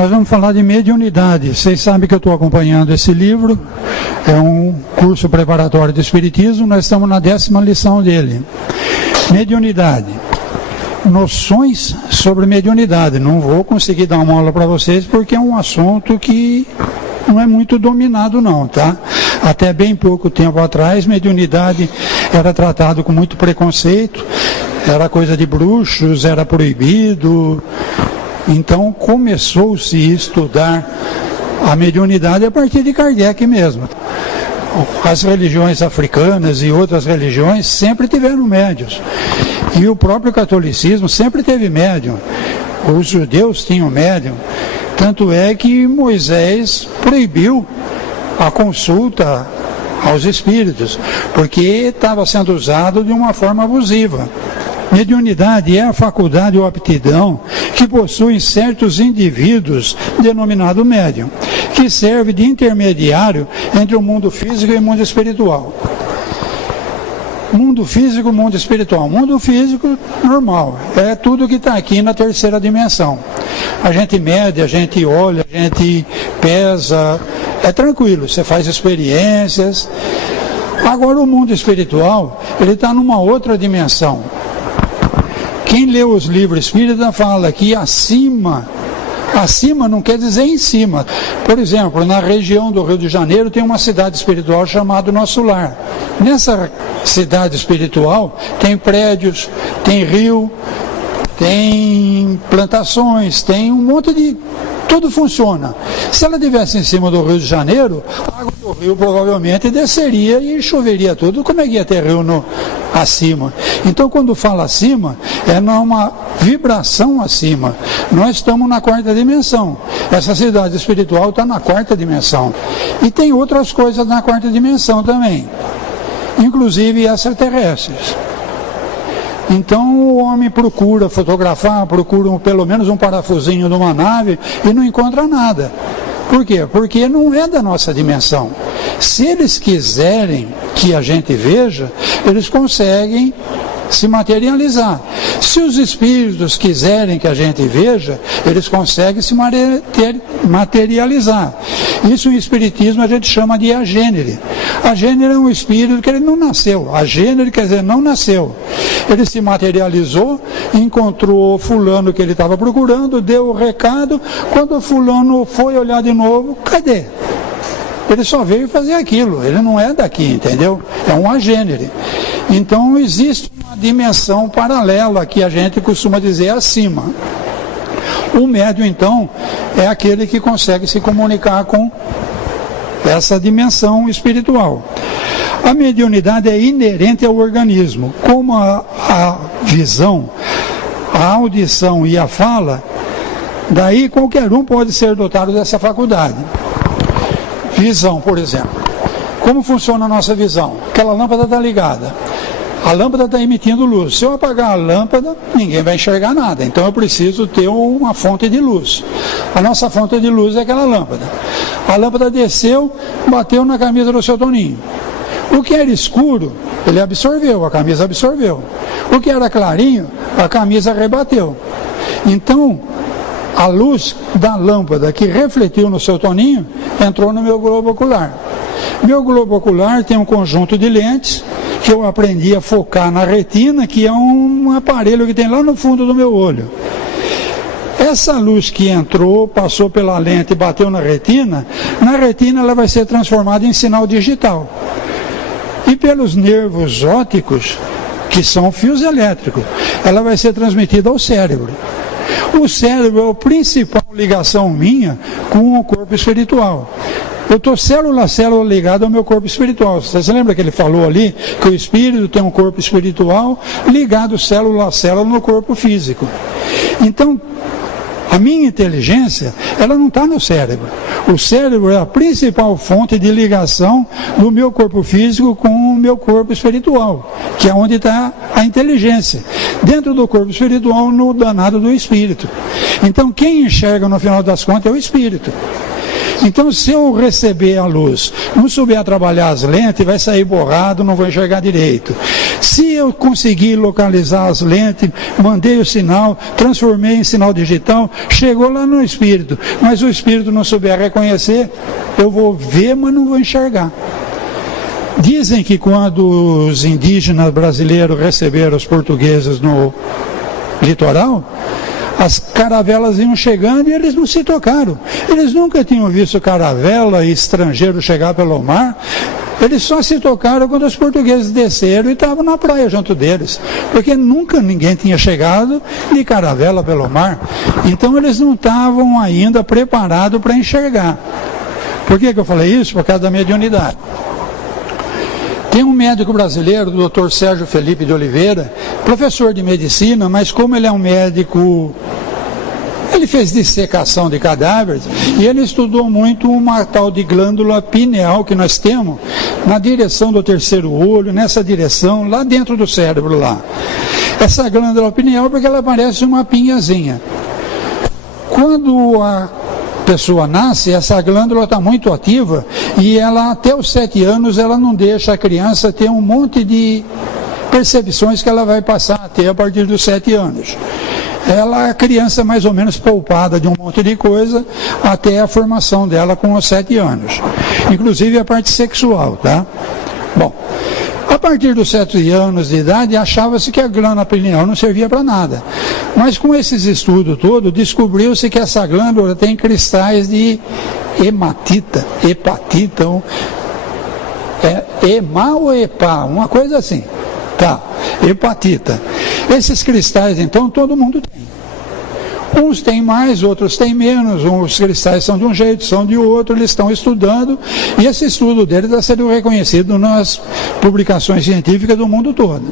Nós vamos falar de mediunidade. Vocês sabem que eu estou acompanhando esse livro, é um curso preparatório de Espiritismo, nós estamos na 10ª lição dele. Mediunidade. Noções sobre mediunidade. Não vou conseguir dar uma aula para vocês porque é um assunto que não é muito dominado não, tá? Até bem pouco tempo atrás, mediunidade era tratado com muito preconceito, era coisa de bruxos, era proibido. Então começou-se a estudar a mediunidade a partir de Kardec mesmo. As religiões africanas e outras religiões sempre tiveram médiuns. E o próprio catolicismo sempre teve médium. Os judeus tinham médium. Tanto é que Moisés proibiu a consulta aos espíritos, porque estava sendo usado de uma forma abusiva. Mediunidade é a faculdade ou aptidão que possuem certos indivíduos, denominado médium, que serve de intermediário entre o mundo físico e o mundo espiritual. Mundo físico, mundo espiritual. Mundo físico, normal, é tudo que está aqui na terceira dimensão. A gente mede, a gente olha, a gente pesa, é tranquilo, você faz experiências. Agora o mundo espiritual, ele está numa outra dimensão. Quem lê os livros espíritas fala que acima não quer dizer em cima. Por exemplo, na região do Rio de Janeiro tem uma cidade espiritual chamada Nosso Lar. Nessa cidade espiritual tem prédios, tem rio, tem plantações, tem um monte de... Tudo funciona. Se ela estivesse em cima do Rio de Janeiro, a água do rio provavelmente desceria e choveria tudo. Como é que ia ter rio acima? Então, quando fala acima, é numa vibração acima. Nós estamos na 4ª dimensão. Essa cidade espiritual está na 4ª dimensão. E tem outras coisas na 4ª dimensão também, inclusive extraterrestres. Então o homem procura fotografar, procura pelo menos um parafusinho de uma nave e não encontra nada. Por quê? Porque não é da nossa dimensão. Se eles quiserem que a gente veja, eles conseguem se materializar. Se os espíritos quiserem que a gente veja, eles conseguem se materializar. Isso em espiritismo a gente chama de agênere. Agênere é um espírito que ele não nasceu. Agênere quer dizer não nasceu. Ele se materializou, encontrou fulano que ele estava procurando, deu o recado, quando o fulano foi olhar de novo, cadê? Ele só veio fazer aquilo, ele não é daqui, entendeu? É um agênere. Então existe uma dimensão paralela que a gente costuma dizer acima. O médium, então, é aquele que consegue se comunicar com essa dimensão espiritual. A mediunidade é inerente ao organismo. Como a visão, a audição e a fala, daí qualquer um pode ser dotado dessa faculdade. Visão, por exemplo. Como funciona a nossa visão? Aquela lâmpada está ligada. A lâmpada está emitindo luz. Se eu apagar a lâmpada, ninguém vai enxergar nada. Então eu preciso ter uma fonte de luz. A nossa fonte de luz é aquela lâmpada. A lâmpada desceu, bateu na camisa do seu Toninho. O que era escuro, ele absorveu, a camisa absorveu. O que era clarinho, a camisa rebateu. Então, a luz da lâmpada que refletiu no seu Toninho, entrou no meu globo ocular. Meu globo ocular tem um conjunto de lentes que eu aprendi a focar na retina, que é um aparelho que tem lá no fundo do meu olho. Essa luz que entrou, passou pela lente e bateu na retina ela vai ser transformada em sinal digital. E pelos nervos ópticos, que são fios elétricos, ela vai ser transmitida ao cérebro. O cérebro é a principal ligação minha com o corpo espiritual. Eu estou célula a célula ligado ao meu corpo espiritual. Você lembra que ele falou ali que o espírito tem um corpo espiritual ligado célula a célula no corpo físico. Então, a minha inteligência, ela não está no cérebro. O cérebro é a principal fonte de ligação do meu corpo físico com o meu corpo espiritual, que é onde está a inteligência. Dentro do corpo espiritual, no danado do espírito. Então, quem enxerga no final das contas é o espírito. Então, se eu receber a luz, não souber a trabalhar as lentes, vai sair borrado, não vou enxergar direito. Se eu conseguir localizar as lentes, mandei o sinal, transformei em sinal digital, chegou lá no espírito, mas o espírito não souber reconhecer, eu vou ver, mas não vou enxergar. Dizem que quando os indígenas brasileiros receberam os portugueses no litoral, as caravelas iam chegando e eles não se tocaram. Eles nunca tinham visto caravela e estrangeiro chegar pelo mar. Eles só se tocaram quando os portugueses desceram e estavam na praia junto deles. Porque nunca ninguém tinha chegado de caravela pelo mar. Então eles não estavam ainda preparados para enxergar. Por que eu falei isso? Por causa da mediunidade. Tem um médico brasileiro, o Dr. Sérgio Felipe de Oliveira, professor de medicina, mas como ele é um médico, ele fez dissecação de cadáveres e ele estudou muito uma tal de glândula pineal que nós temos na direção do terceiro olho, nessa direção, lá dentro do cérebro lá. Essa glândula pineal, porque ela parece uma pinhazinha. Quando a pessoa nasce, essa glândula está muito ativa e ela até os 7 anos ela não deixa a criança ter um monte de percepções que ela vai passar a ter a partir dos 7 anos. Ela é a criança mais ou menos poupada de um monte de coisa até a formação dela com os 7 anos. Inclusive a parte sexual, tá? Bom, a partir dos 7 anos de idade, achava-se que a glândula pineal não servia para nada. Mas com esses estudos todos, descobriu-se que essa glândula tem cristais de hematita, hepatita, ema ou epa, uma coisa assim. Tá, hepatita. Esses cristais, então, todo mundo tem. Uns têm mais, outros têm menos, os cristais são de um jeito, são de outro, eles estão estudando, e esse estudo deles está sendo reconhecido nas publicações científicas do mundo todo.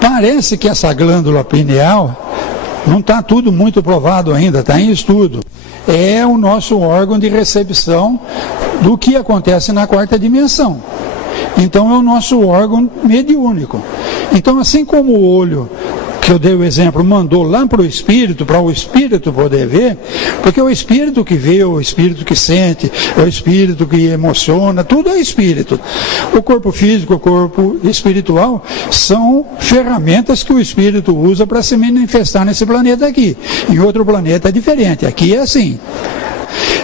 Parece que essa glândula pineal, não está tudo muito provado ainda, está em estudo, é o nosso órgão de recepção do que acontece na 4ª dimensão. Então é o nosso órgão mediúnico. Então, assim como o olho, que eu dei o exemplo, mandou lá para o espírito poder ver, porque o espírito que vê, o espírito que sente, o espírito que emociona, tudo é espírito. O corpo físico, o corpo espiritual são ferramentas que o espírito usa para se manifestar nesse planeta aqui. Em outro planeta é diferente, aqui é assim.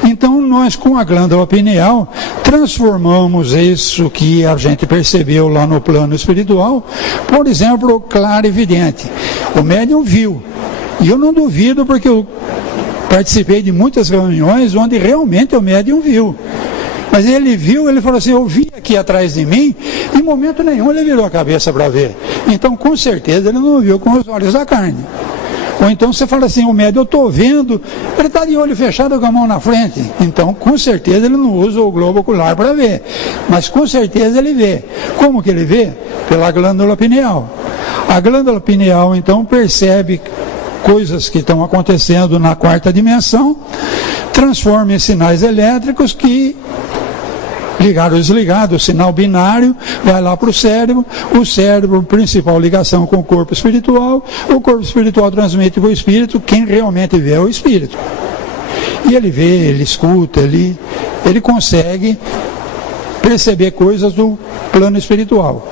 Então nós, com a glândula pineal, transformamos isso que a gente percebeu lá no plano espiritual, por exemplo, claro e evidente. O médium viu, e eu não duvido porque eu participei de muitas reuniões onde realmente o médium viu. Mas ele viu, ele falou assim, eu vi aqui atrás de mim, em momento nenhum ele virou a cabeça para ver. Então, com certeza, ele não viu com os olhos da carne. Ou então você fala assim, o médium, eu estou vendo, ele está de olho fechado com a mão na frente. Então, com certeza, ele não usa o globo ocular para ver. Mas, com certeza, ele vê. Como que ele vê? Pela glândula pineal. A glândula pineal, então, percebe coisas que estão acontecendo na 4ª dimensão, transforma em sinais elétricos que, ligado ou desligado, o sinal binário vai lá para o cérebro, principal ligação com o corpo espiritual transmite para o espírito, quem realmente vê é o espírito. E ele vê, ele escuta, ele consegue perceber coisas do plano espiritual.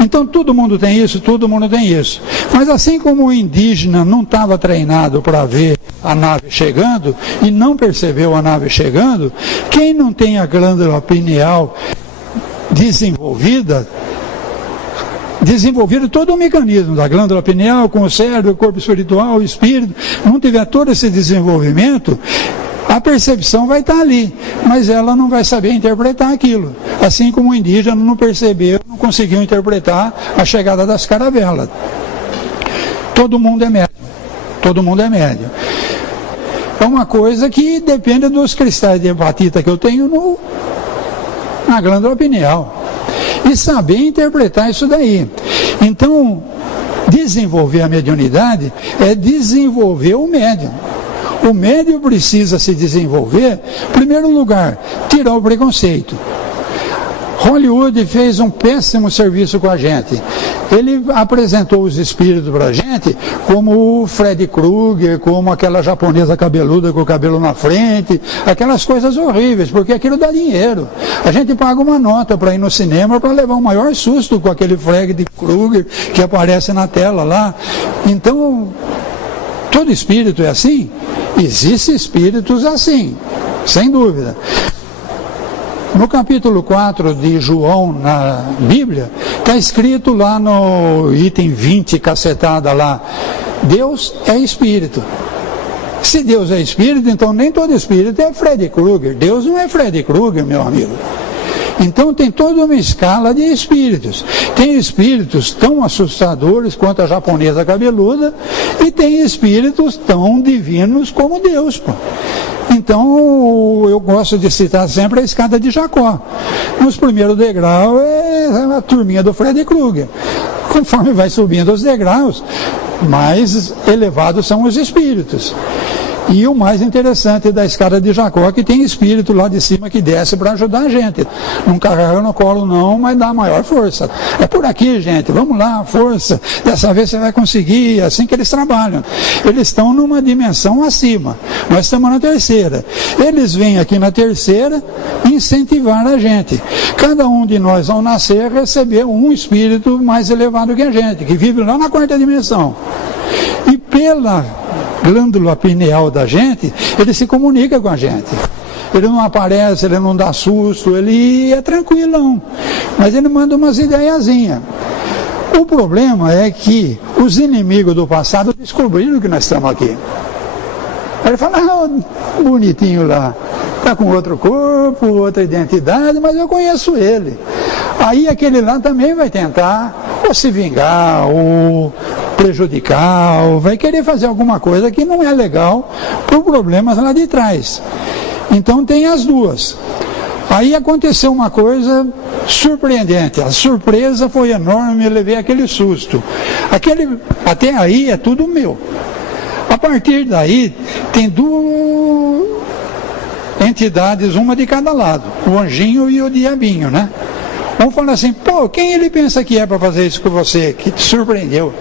Então todo mundo tem isso, todo mundo tem isso. Mas assim como o indígena não estava treinado para ver a nave chegando e não percebeu a nave chegando, quem não tem a glândula pineal desenvolvido todo o mecanismo da glândula pineal com o cérebro, o corpo espiritual, o espírito, não tiver todo esse desenvolvimento, a percepção vai estar ali, mas ela não vai saber interpretar aquilo. Assim como o indígena não percebeu, não conseguiu interpretar a chegada das caravelas. Todo mundo é médium. Todo mundo é médium. É uma coisa que depende dos cristais de hepatita que eu tenho na glândula pineal. E saber interpretar isso daí. Então, desenvolver a mediunidade é desenvolver o médium. O médium precisa se desenvolver, em primeiro lugar, tirar o preconceito. Hollywood fez um péssimo serviço com a gente. Ele apresentou os espíritos para a gente como o Freddy Krueger, como aquela japonesa cabeluda com o cabelo na frente, aquelas coisas horríveis, porque aquilo dá dinheiro. A gente paga uma nota para ir no cinema para levar o maior susto com aquele Freddy Krueger que aparece na tela lá. Então, todo espírito é assim? Existem espíritos assim, sem dúvida. No capítulo 4 de João, na Bíblia, está escrito lá no item 20, cacetada lá, Deus é espírito. Se Deus é espírito, então nem todo espírito é Freddy Krueger. Deus não é Freddy Krueger, meu amigo. Então tem toda uma escala de espíritos. Tem espíritos tão assustadores quanto a japonesa cabeluda e tem espíritos tão divinos como Deus, pô. Então, eu gosto de citar sempre a escada de Jacó. Nos primeiros degraus é a turminha do Freddy Krueger. Conforme vai subindo os degraus, mais elevados são os espíritos. E o mais interessante da escada de Jacó é que tem espírito lá de cima que desce para ajudar a gente. Não carrega no colo não, mas dá maior força. É por aqui, gente, vamos lá, força. Dessa vez você vai conseguir, é assim que eles trabalham. Eles estão numa dimensão acima. Nós estamos na terceira. Eles vêm aqui na terceira incentivar a gente. Cada um de nós, ao nascer, recebeu um espírito mais elevado que a gente, que vive lá na quarta dimensão. E pela glândula pineal da gente, ele se comunica com a gente. Ele não aparece, ele não dá susto, ele é tranquilão. Mas ele manda umas ideiazinhas. O problema é que os inimigos do passado descobriram que nós estamos aqui. Aí ele fala, bonitinho lá, está com outro corpo, outra identidade, mas eu conheço ele. Aí aquele lá também vai tentar ou se vingar, ou prejudicar, ou vai querer fazer alguma coisa que não é legal por problemas lá de trás. Então tem as duas. Aí aconteceu uma coisa surpreendente, a surpresa foi enorme, eu levei aquele susto. Até aí é tudo meu. A partir daí tem duas entidades, uma de cada lado, o anjinho e o diabinho, né? Vamos falar assim, pô, quem ele pensa que é para fazer isso com você, que te surpreendeu?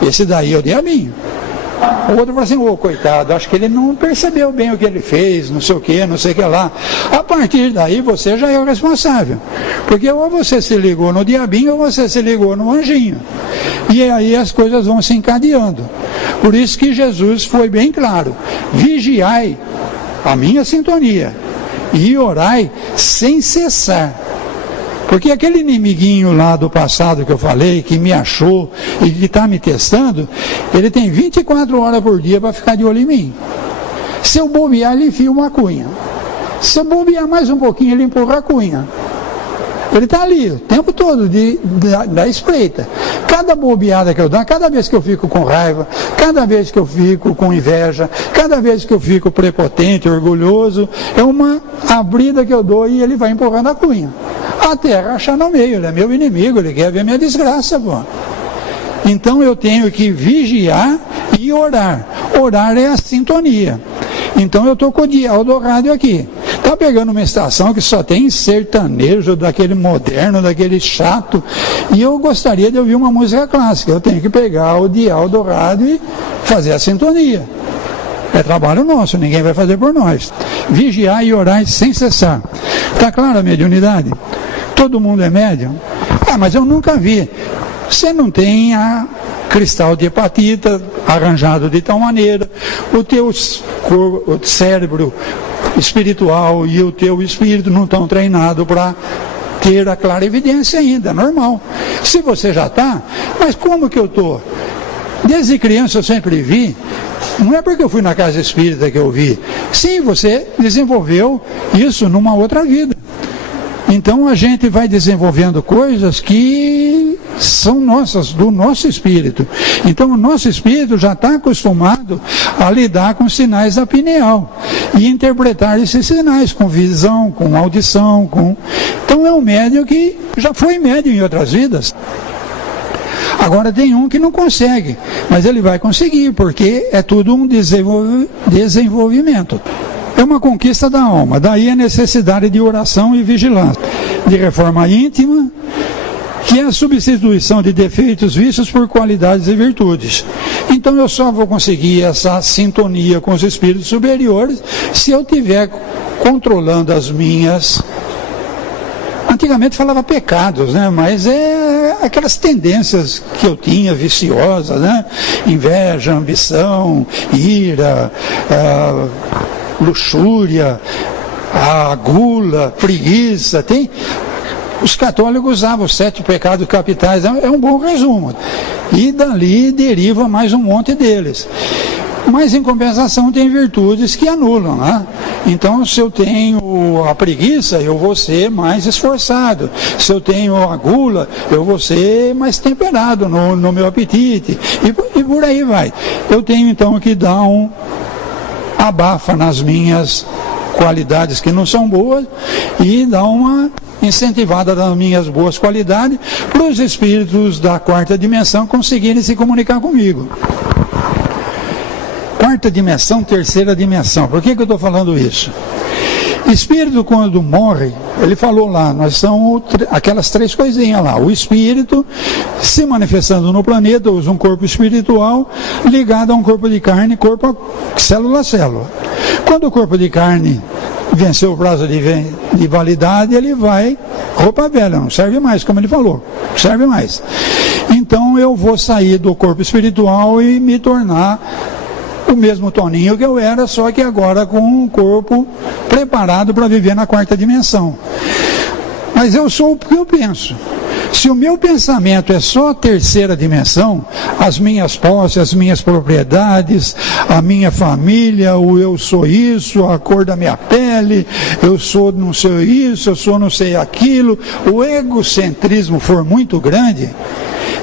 Esse daí é o diabinho. O outro fala assim, ô coitado, acho que ele não percebeu bem o que ele fez, não sei o que lá. A partir daí você já é o responsável. Porque ou você se ligou no diabinho ou você se ligou no anjinho. E aí as coisas vão se encadeando. Por isso que Jesus foi bem claro, vigiai a minha sintonia e orai sem cessar. Porque aquele inimiguinho lá do passado que eu falei, que me achou e que está me testando, ele tem 24 horas por dia para ficar de olho em mim. Se eu bobear, ele enfia uma cunha. Se eu bobear mais um pouquinho, ele empurra a cunha. Ele está ali o tempo todo da espreita. Cada bobeada que eu dou, cada vez que eu fico com raiva, cada vez que eu fico com inveja, cada vez que eu fico prepotente, orgulhoso, é uma abrida que eu dou e ele vai empurrando a cunha. Até rachar no meio, ele é meu inimigo, ele quer ver minha desgraça, pô. Então eu tenho que vigiar e orar. Orar é a sintonia. Então eu estou com o dial do rádio aqui. Está pegando uma estação que só tem sertanejo, daquele moderno, daquele chato, e eu gostaria de ouvir uma música clássica. Eu tenho que pegar o dial do rádio e fazer a sintonia. É trabalho nosso, ninguém vai fazer por nós. Vigiar e orar sem cessar. Está claro a mediunidade? Todo mundo é médium? Ah, mas eu nunca vi. Você não tem a cristal de hepatita arranjado de tal maneira, o teu o cérebro espiritual e o teu espírito não estão treinados para ter a clarividência ainda, normal. Se você já está, mas como que eu estou? Desde criança eu sempre vi, não é porque eu fui na casa espírita que eu vi. Sim, você desenvolveu isso numa outra vida. Então a gente vai desenvolvendo coisas que são nossas, do nosso espírito. Então o nosso espírito já está acostumado a lidar com sinais da pineal e interpretar esses sinais com visão, com audição, Então é um médium que já foi médium em outras vidas. Agora tem um que não consegue, mas ele vai conseguir, porque é tudo um desenvolvimento. É uma conquista da alma, daí a necessidade de oração e vigilância, de reforma íntima, que é a substituição de defeitos, vícios por qualidades e virtudes. Então eu só vou conseguir essa sintonia com os espíritos superiores se eu estiver controlando as minhas... Antigamente falava pecados, né? Mas é aquelas tendências que eu tinha, viciosas, né? Inveja, ambição, ira, luxúria, a gula, preguiça, tem... Os católicos usavam os 7 pecados capitais, é um bom resumo. E dali deriva mais um monte deles. Mas em compensação tem virtudes que anulam, né? Então se eu tenho a preguiça, eu vou ser mais esforçado. Se eu tenho a gula, eu vou ser mais temperado no meu apetite. E por aí vai. Eu tenho então que dar um abafa nas minhas qualidades que não são boas e dar uma incentivada nas minhas boas qualidades para os espíritos da 4ª dimensão conseguirem se comunicar comigo. 4ª dimensão, 3ª dimensão. Por que eu estou falando isso? Espírito, quando morre, ele falou lá, nós somos aquelas 3 coisinhas lá. O espírito se manifestando no planeta, usa um corpo espiritual ligado a um corpo de carne, célula a célula. Quando o corpo de carne venceu o prazo de validade, ele vai, roupa velha, não serve mais, como ele falou, não serve mais. Então eu vou sair do corpo espiritual e me tornar o mesmo Toninho que eu era, só que agora com um corpo preparado para viver na 4ª dimensão. Mas eu sou o que eu penso. Se o meu pensamento é só a 3ª dimensão, as minhas posses, as minhas propriedades, a minha família, o eu sou isso, a cor da minha pele, eu sou não sei isso, eu sou não sei aquilo, o egocentrismo for muito grande,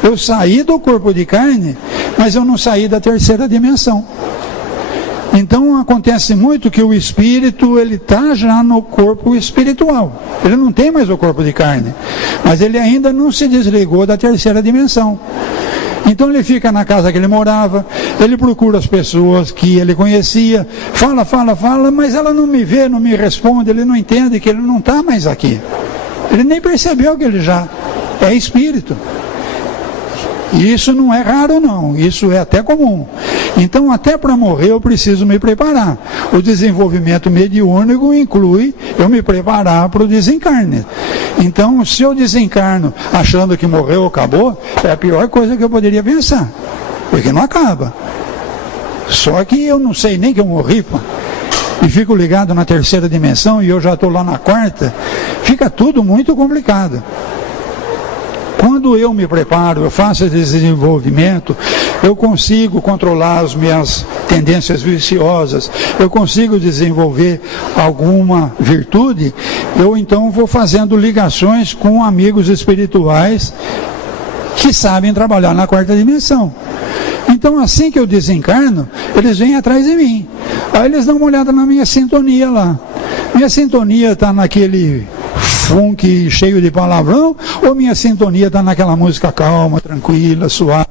eu saí do corpo de carne, mas eu não saí da 3ª dimensão. Então acontece muito que o espírito, ele está já no corpo espiritual, ele não tem mais o corpo de carne, mas ele ainda não se desligou da 3ª dimensão. Então ele fica na casa que ele morava, ele procura as pessoas que ele conhecia, fala, mas ela não me vê, não me responde, ele não entende que ele não está mais aqui, ele nem percebeu que ele já é espírito. E isso não é raro não, isso é até comum. Então até para morrer eu preciso me preparar. O desenvolvimento mediúnico inclui eu me preparar para o desencarne. Então se eu desencarno achando que morreu ou acabou, é a pior coisa que eu poderia pensar, porque não acaba. Só que eu não sei nem que eu morri, pô. E fico ligado na 3ª dimensão e eu já estou lá na 4ª, fica tudo muito complicado. Quando eu me preparo, eu faço esse desenvolvimento, eu consigo controlar as minhas tendências viciosas, eu consigo desenvolver alguma virtude, eu então vou fazendo ligações com amigos espirituais que sabem trabalhar na 4ª dimensão. Então assim que eu desencarno, eles vêm atrás de mim. Aí eles dão uma olhada na minha sintonia lá. Minha sintonia está naquele funk cheio de palavrão, ou minha sintonia está naquela música calma, tranquila, suave.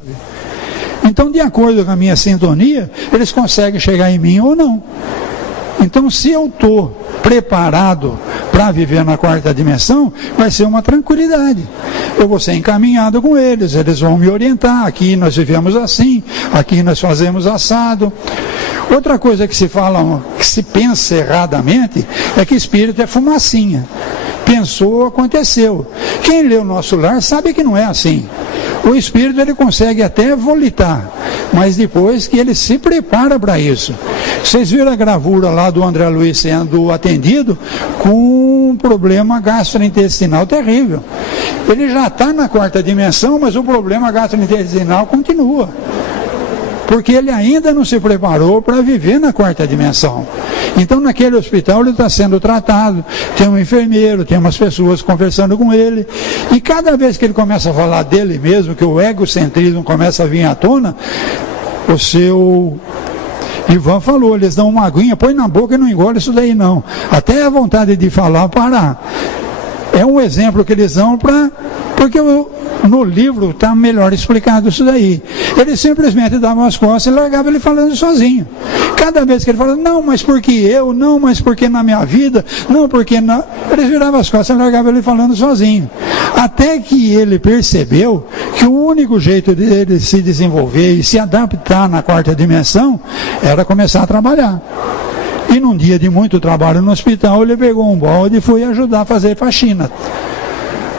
Então, de acordo com a minha sintonia, eles conseguem chegar em mim ou não. Então, se eu estou preparado para viver na 4ª dimensão, vai ser uma tranquilidade. Eu vou ser encaminhado com eles, eles vão me orientar. Aqui nós vivemos assim, aqui nós fazemos assado. Outra coisa que se fala, que se pensa erradamente, é que espírito é fumacinha. Pensou, aconteceu. Quem lê o Nosso Lar sabe que não é assim. O espírito ele consegue até volitar, mas depois que ele se prepara para isso. Vocês viram a gravura lá do André Luiz sendo atendido com um problema gastrointestinal terrível. Ele já está na 4ª dimensão, mas o problema gastrointestinal continua. Porque ele ainda não se preparou para viver na 4ª dimensão. Então naquele hospital ele está sendo tratado, tem um enfermeiro, tem umas pessoas conversando com ele, e cada vez que ele começa a falar dele mesmo, que o egocentrismo começa a vir à tona, o seu Ivan falou, eles dão uma aguinha, põe na boca e não engole isso daí não, até a vontade de falar parar. É um exemplo que eles dão porque No livro está melhor explicado isso daí. Ele simplesmente dava as costas e largava ele falando sozinho. Cada vez que ele falava, não, mas porque eu, não, mas porque na minha vida, não, porque não. Ele virava as costas e largava ele falando sozinho. Até que ele percebeu que o único jeito dele se desenvolver e se adaptar na quarta dimensão era começar a trabalhar. E num dia de muito trabalho no hospital, ele pegou um balde e foi ajudar a fazer faxina.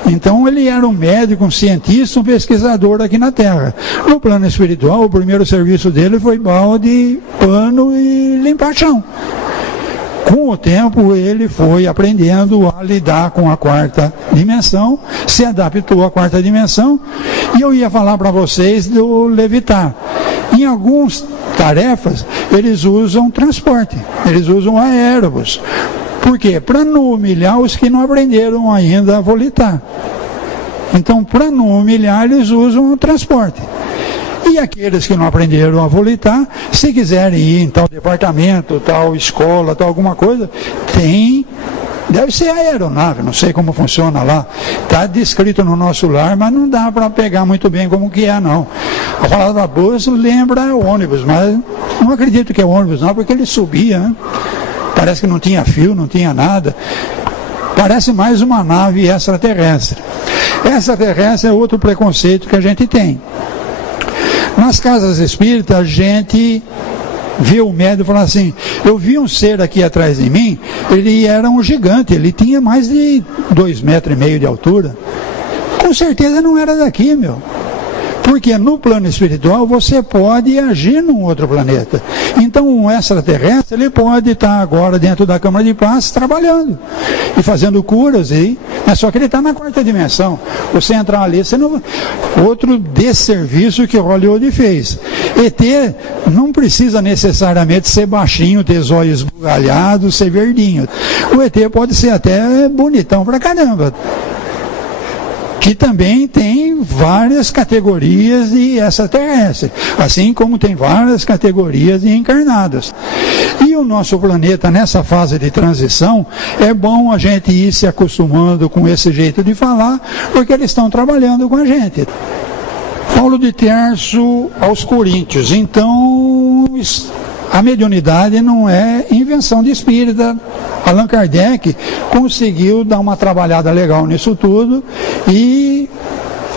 Então ele era um médico, um cientista, um pesquisador aqui na Terra. No plano espiritual, o primeiro serviço dele foi balde, pano e limpar chão. Com o tempo ele foi aprendendo a lidar com a quarta dimensão, se adaptou à quarta dimensão, e eu ia falar para vocês do levitar. Em algumas tarefas eles usam transporte, eles usam aérobus. Por quê? Para não humilhar os que não aprenderam ainda a volitar. Então, para não humilhar, eles usam o transporte. E aqueles que não aprenderam a volitar, se quiserem ir em tal departamento, tal escola, tal alguma coisa, deve ser aeronave, não sei como funciona lá. Está descrito no nosso lar, mas não dá para pegar muito bem como que é, não. A palavra bus lembra ônibus, mas não acredito que é ônibus, não, porque ele subia, né? Parece que não tinha fio, não tinha nada. Parece mais uma nave extraterrestre. Extraterrestre é outro preconceito que a gente tem. Nas casas espíritas, a gente vê o médium e fala assim, eu vi um ser aqui atrás de mim, ele era um gigante, ele tinha mais de 2,5 metros de altura. Com certeza não era daqui, meu. Porque no plano espiritual você pode agir num outro planeta. Então um extraterrestre ele pode estar agora dentro da Câmara de Paz trabalhando e fazendo curas, mas só que ele está na quarta dimensão. Você entrar ali, você não... Outro desserviço que Hollywood fez. ET não precisa necessariamente ser baixinho, ter zóio esbugalhado, ser verdinho. O ET pode ser até bonitão pra caramba. Que também tem várias categorias de extraterrestres, assim como tem várias categorias de encarnados. E o nosso planeta, nessa fase de transição, é bom a gente ir se acostumando com esse jeito de falar, porque eles estão trabalhando com a gente. Paulo de Tarso aos Coríntios. Então, a mediunidade não é invenção de espírita. Allan Kardec conseguiu dar uma trabalhada legal nisso tudo e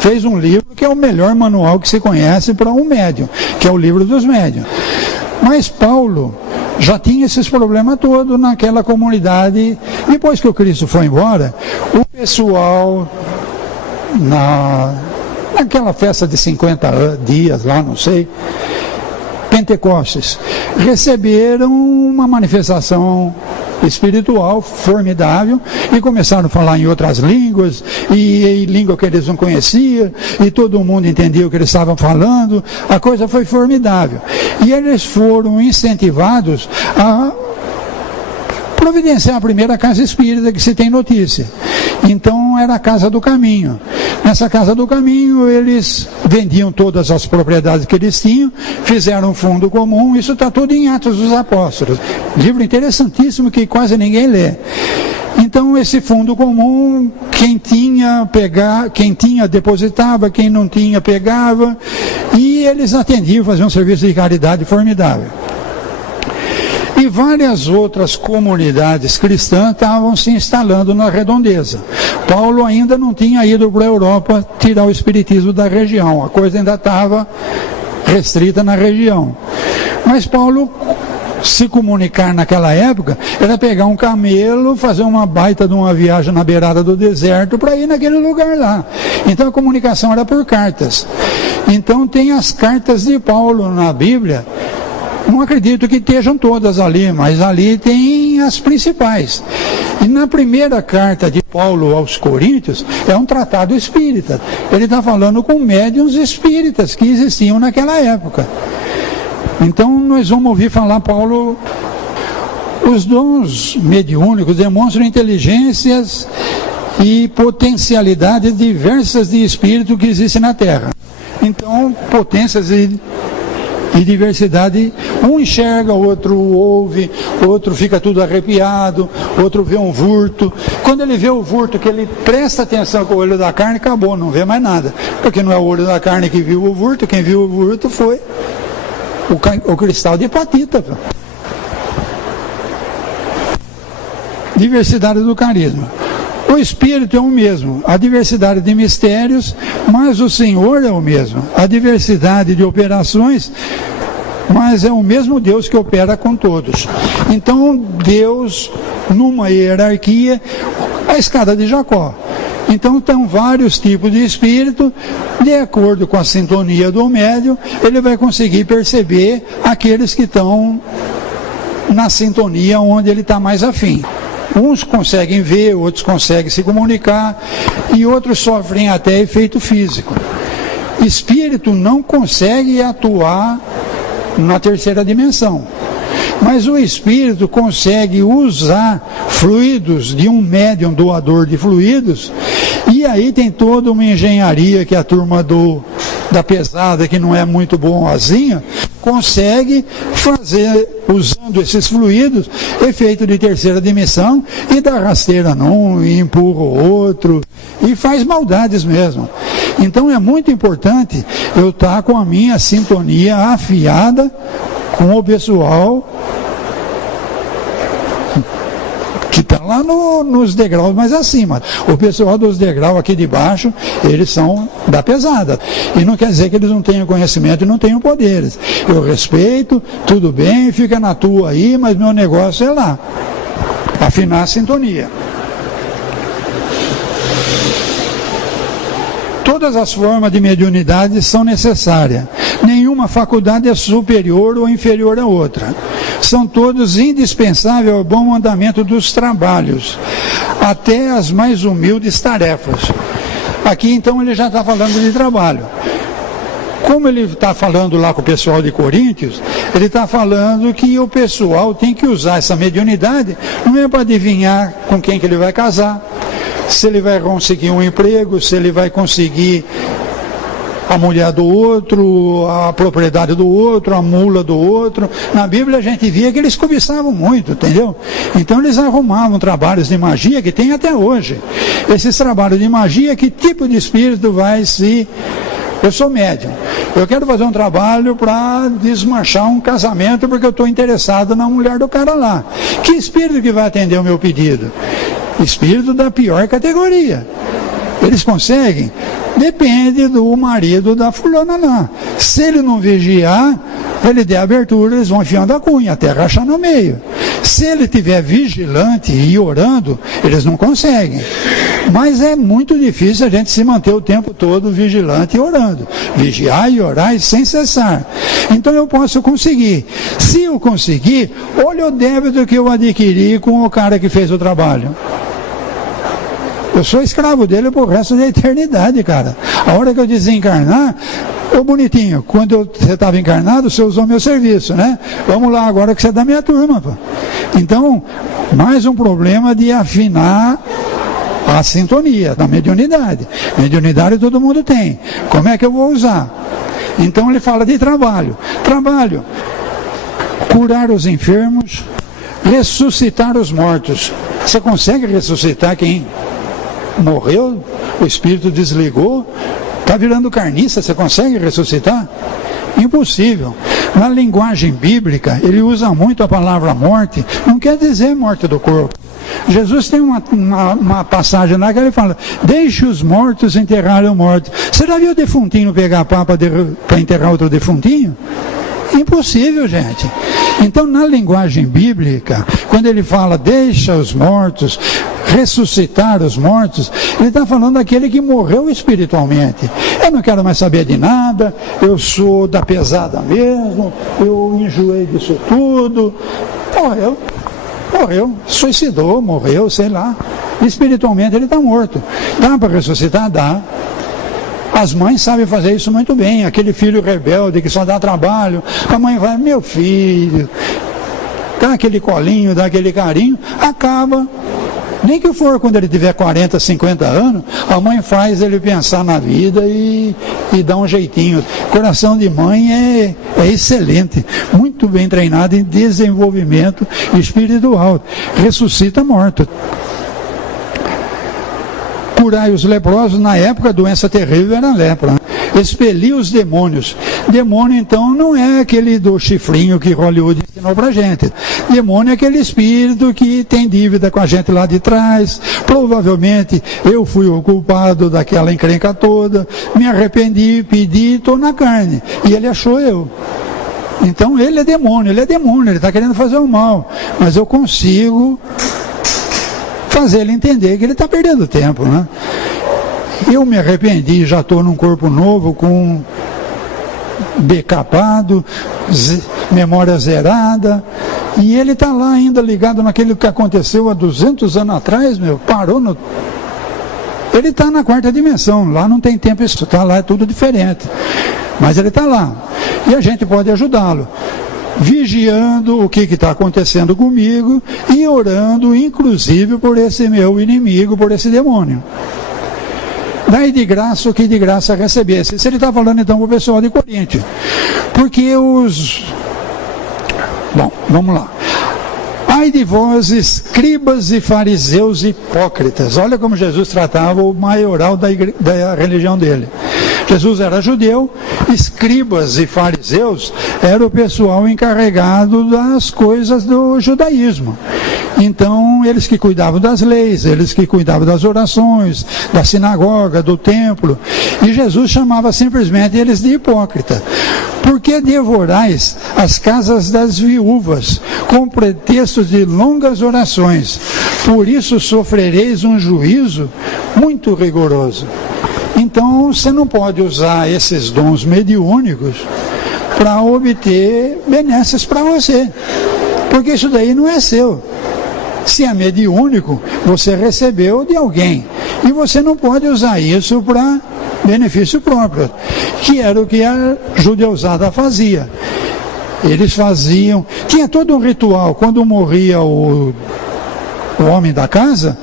fez um livro que é o melhor manual que se conhece para um médium, que é o Livro dos Médiuns. Mas Paulo já tinha esses problemas todos naquela comunidade. Depois que o Cristo foi embora, o pessoal naquela festa de 50 dias lá, não sei, Pentecostes, receberam uma manifestação espiritual formidável e começaram a falar em outras línguas e língua que eles não conheciam e todo mundo entendia o que eles estavam falando. A coisa foi formidável e eles foram incentivados a providenciar a primeira casa espírita que se tem notícia. Então era a Casa do Caminho. Nessa Casa do Caminho eles vendiam todas as propriedades que eles tinham, fizeram um fundo comum. Isso está tudo em Atos dos Apóstolos, livro interessantíssimo que quase ninguém lê. Então esse fundo comum, quem tinha depositava, quem não tinha pegava, e eles atendiam, faziam um serviço de caridade formidável. E várias outras comunidades cristãs estavam se instalando na redondeza. Paulo ainda não tinha ido para a Europa tirar o espiritismo da região, a coisa ainda estava restrita na região. Mas Paulo se comunicar naquela época era pegar um camelo, fazer uma baita de uma viagem na beirada do deserto para ir naquele lugar lá. Então a comunicação era por cartas. Então tem as cartas de Paulo na Bíblia. Não acredito que estejam todas ali, mas ali tem as principais. E na primeira carta de Paulo aos Coríntios, é um tratado espírita. Ele está falando com médiuns espíritas que existiam naquela época. Então nós vamos ouvir falar Paulo. Os dons mediúnicos demonstram inteligências e potencialidades diversas de espírito que existem na Terra. Então, potências E diversidade, um enxerga, outro ouve, outro fica tudo arrepiado, outro vê um vulto. Quando ele vê o vulto, que ele presta atenção com o olho da carne, acabou, não vê mais nada. Porque não é o olho da carne que viu o vulto, quem viu o vulto foi o cristal de hepatita. Diversidade do carisma. O Espírito é o mesmo, a diversidade de mistérios, mas o Senhor é o mesmo. A diversidade de operações, mas é o mesmo Deus que opera com todos. Então, Deus, numa hierarquia, a escada de Jacó. Então, tem vários tipos de espírito, de acordo com a sintonia do médium, ele vai conseguir perceber aqueles que estão na sintonia onde ele está mais afim. Uns conseguem ver, outros conseguem se comunicar e outros sofrem até efeito físico. Espírito não consegue atuar na terceira dimensão, mas o espírito consegue usar fluidos de um médium doador de fluidos, e aí tem toda uma engenharia que a turma da pesada, que não é muito boazinha, consegue fazer, usando esses fluidos, efeito de terceira dimensão, e dá rasteira num, e empurra o outro, e faz maldades mesmo. Então é muito importante eu estar com a minha sintonia afiada com o pessoal que está lá nos degraus mais acima. O pessoal dos degraus aqui de baixo, eles são da pesada. E não quer dizer que eles não tenham conhecimento e não tenham poderes. Eu respeito, tudo bem, fica na tua aí, mas meu negócio é lá. Afinar a sintonia. Todas as formas de mediunidade são necessárias. Nenhuma faculdade é superior ou inferior à outra. São todos indispensáveis ao bom andamento dos trabalhos, até as mais humildes tarefas. Aqui então ele já está falando de trabalho. Como ele está falando lá com o pessoal de Coríntios, ele está falando que o pessoal tem que usar essa mediunidade, não é para adivinhar com quem que ele vai casar, se ele vai conseguir um emprego, se ele vai conseguir a mulher do outro, a propriedade do outro, a mula do outro. Na Bíblia a gente via que eles cobiçavam muito, entendeu? Então eles arrumavam trabalhos de magia que tem até hoje. Esses trabalhos de magia, que tipo de espírito vai se... Eu sou médium, eu quero fazer um trabalho para desmanchar um casamento porque eu estou interessado na mulher do cara lá. Que espírito que vai atender o meu pedido? Espírito da pior categoria. Eles conseguem? Depende do marido da fulana lá. Se ele não vigiar, ele der abertura, eles vão enfiando a cunha até rachar no meio. Se ele estiver vigilante e orando, eles não conseguem. Mas é muito difícil a gente se manter o tempo todo vigilante e orando. Vigiar e orar sem cessar. Então eu posso conseguir. Se eu conseguir, olha o débito que eu adquiri com o cara que fez o trabalho. Eu sou escravo dele pro resto da eternidade, cara. A hora que eu desencarnar, ô bonitinho, quando você estava encarnado, você usou meu serviço, né? Vamos lá agora que você é da minha turma, pô. Então, mais um problema de afinar a sintonia da mediunidade. Mediunidade todo mundo tem. Como é que eu vou usar? Então ele fala de trabalho. Trabalho. Curar os enfermos, ressuscitar os mortos. Você consegue ressuscitar quem morreu, o espírito desligou, está virando carniça, você consegue ressuscitar? Impossível. Na linguagem bíblica, ele usa muito a palavra morte, não quer dizer morte do corpo. Jesus tem uma passagem lá que ele fala: deixe os mortos enterrarem o morto. Você já viu o defuntinho pegar a pá para enterrar outro defuntinho? Impossível, gente. Então, na linguagem bíblica, quando ele fala deixa os mortos, ressuscitar os mortos, ele está falando daquele que morreu espiritualmente. Eu não quero mais saber de nada, eu sou da pesada mesmo, eu enjoei disso tudo. Morreu, suicidou, morreu, sei lá. Espiritualmente ele está morto. Dá para ressuscitar? Dá. As mães sabem fazer isso muito bem. Aquele filho rebelde que só dá trabalho, a mãe vai: meu filho, dá aquele colinho, dá aquele carinho, acaba Nem que for quando ele tiver 40, 50 anos, a mãe faz ele pensar na vida e dá um jeitinho. Coração de mãe é excelente, muito bem treinado em desenvolvimento espiritual. Ressuscita morto. Curai os leprosos, na época a doença terrível era a lepra. Expelir os demônios. Demônio, então, não é aquele do chifrinho que Hollywood ensinou pra gente. Demônio é aquele espírito que tem dívida com a gente lá de trás. Provavelmente eu fui o culpado daquela encrenca toda, me arrependi, pedi, estou na carne. E ele achou eu. Então ele é demônio, ele está querendo fazer o mal. Mas eu consigo fazer ele entender que ele está perdendo tempo, né? Eu me arrependi, já estou num corpo novo, com decapado, memória zerada, e ele está lá ainda ligado naquilo que aconteceu há 200 anos atrás, parou no... Ele está na quarta dimensão, lá não tem tempo, isso está lá, é tudo diferente. Mas ele está lá, e a gente pode ajudá-lo, vigiando o que está acontecendo comigo e orando, inclusive, por esse meu inimigo, por esse demônio. Dai de graça o que de graça recebesse. Se ele está falando então para o pessoal de Corinto. Porque Bom, vamos lá. Ai de vós, escribas e fariseus hipócritas. Olha como Jesus tratava o maioral da religião dele. Jesus era judeu, escribas e fariseus era o pessoal encarregado das coisas do judaísmo. Então, eles que cuidavam das leis, eles que cuidavam das orações, da sinagoga, do templo. E Jesus chamava simplesmente eles de hipócrita. Por que devorais as casas das viúvas, com pretextos de longas orações? Por isso sofrereis um juízo muito rigoroso. Então, você não pode usar esses dons mediúnicos para obter benesses para você, porque isso daí não é seu. Se é mediúnico, você recebeu de alguém, e você não pode usar isso para benefício próprio, que era o que a judeusada fazia. Eles faziam, tinha todo um ritual, quando morria o homem da casa,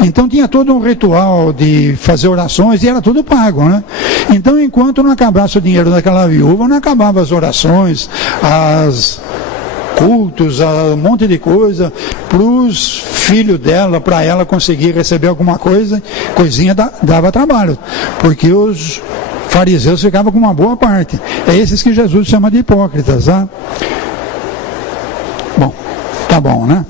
então tinha todo um ritual de fazer orações e era tudo pago, né? Então, enquanto não acabasse o dinheiro daquela viúva, não acabavam as orações, as cultos, um monte de coisa para os filhos dela, para ela conseguir receber alguma coisinha dava trabalho, porque os fariseus ficavam com uma boa parte. É esses que Jesus chama de hipócritas, tá? Bom, tá bom, né?